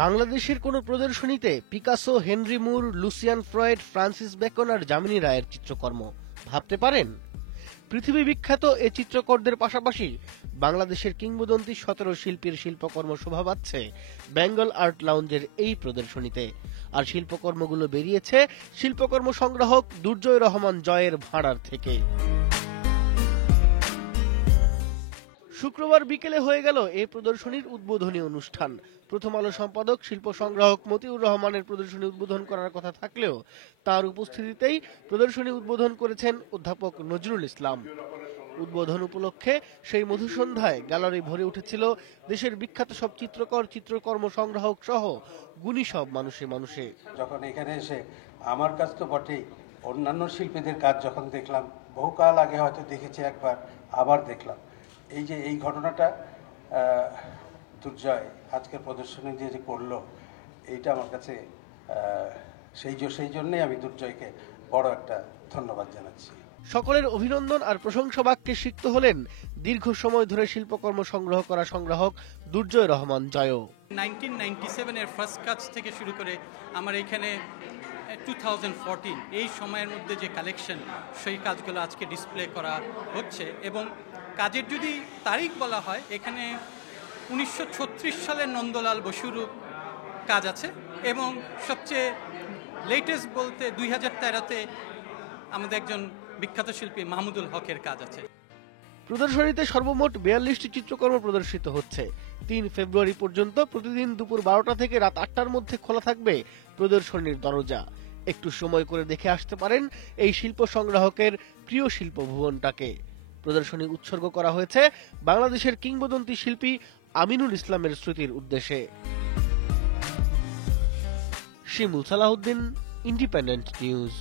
বাংলাদেশের কোনো প্রদর্শনীতে পিকাসো, হেনরি মুর, লুসিয়ান ফ্রয়েড, ফ্রান্সিস বেকন আর যামিনী রায়ের চিত্রকর্ম ভাবতে পারেন? পৃথিবী বিখ্যাত এ চিত্রকরদের পাশাপাশি বাংলাদেশের কিংবদন্তি 17 শিল্পীর শিল্পকর্ম শোভা পাচ্ছে বেঙ্গল আর্ট লাউঞ্জের এই প্রদর্শনীতে। আর শিল্পকর্মগুলো বেরিয়েছে শিল্পকর্ম সংগ্রাহক দুর্জয় রহমান জয়ের ভাড়ার থেকে। শুক্রবার বিকেলে হয়ে গেল এই প্রদর্শনীর উদ্বোধনী অনুষ্ঠান। প্রথম আলো সম্পাদক শিল্প সংগ্রাহক মতিউর রহমানের প্রদর্শনী উদ্বোধন করার কথা থাকলেও তার উপস্থিতিতেই প্রদর্শনী উদ্বোধন করেছেন অধ্যাপক নজরুল ইসলাম। উদ্বোধন উপলক্ষে সেই মধুসন্ধ্যায় গ্যালারি ভরে উঠেছিল দেশের বিখ্যাত সব চিত্রকর, চিত্রকর্ম সংগ্রাহক সহ গুণী সব মানুষে। যখন এখানে এসে আমার কাজ তো বটেই, অন্যান্য শিল্পীদের কাজ যখন দেখলাম, বহুকাল আগে হয়তো দেখেছি একবার, আবার দেখলাম। এই যে এই ঘটনাটা দুর্জয় আজকের প্রদর্শনী দিয়ে যে করলো, এইটা আমার কাছে সেই জন্যই আমি দুর্জয়কে বড় একটা ধন্যবাদ জানাচ্ছি। সকলের অভিনন্দন আর প্রশংসা বাক্যে সিক্ত হলেন দীর্ঘ সময় ধরে শিল্পকর্ম সংগ্রহ করা সংগ্রাহক দুর্জয় রহমান জয়। 1997 এর ফার্স্ট কাজ থেকে শুরু করে আমার এখানে 2014 এই সময়ের মধ্যে যে কালেকশন, সেই কাজগুলো আজকে ডিসপ্লে করা হচ্ছে। এবং কাজের যদি তারিখ বলা হয়, এখানে 1936 সালের নন্দলাল বসুর কাজ আছে এবং সবচেয়ে লেটেস্ট বলতে 2013-তে আমাদের একজন বিখ্যাত শিল্পী মাহমুদুল হকের কাজ আছে। প্রদর্শনীতে সর্বমোট 42টি চিত্রকর্ম প্রদর্শিত হচ্ছে। 3 ফেব্রুয়ারি পর্যন্ত প্রতিদিন দুপুর 12টা থেকে রাত 8টার মধ্যে খোলা থাকবে প্রদর্শনীর দরজা। একটু সময় করে দেখে আসতে পারেন এই শিল্প সংগ্রাহকের প্রিয় শিল্প ভুবনটাকে। প্রদর্শনী উৎসর্গ করা হয়েছে বাংলাদেশের কিংবদন্তি শিল্পী আমিনুল ইসলামের স্মৃতির উদ্দেশ্যে। শিমুল সালাহউদ্দিন, ইন্ডিপেন্ডেন্ট নিউজ।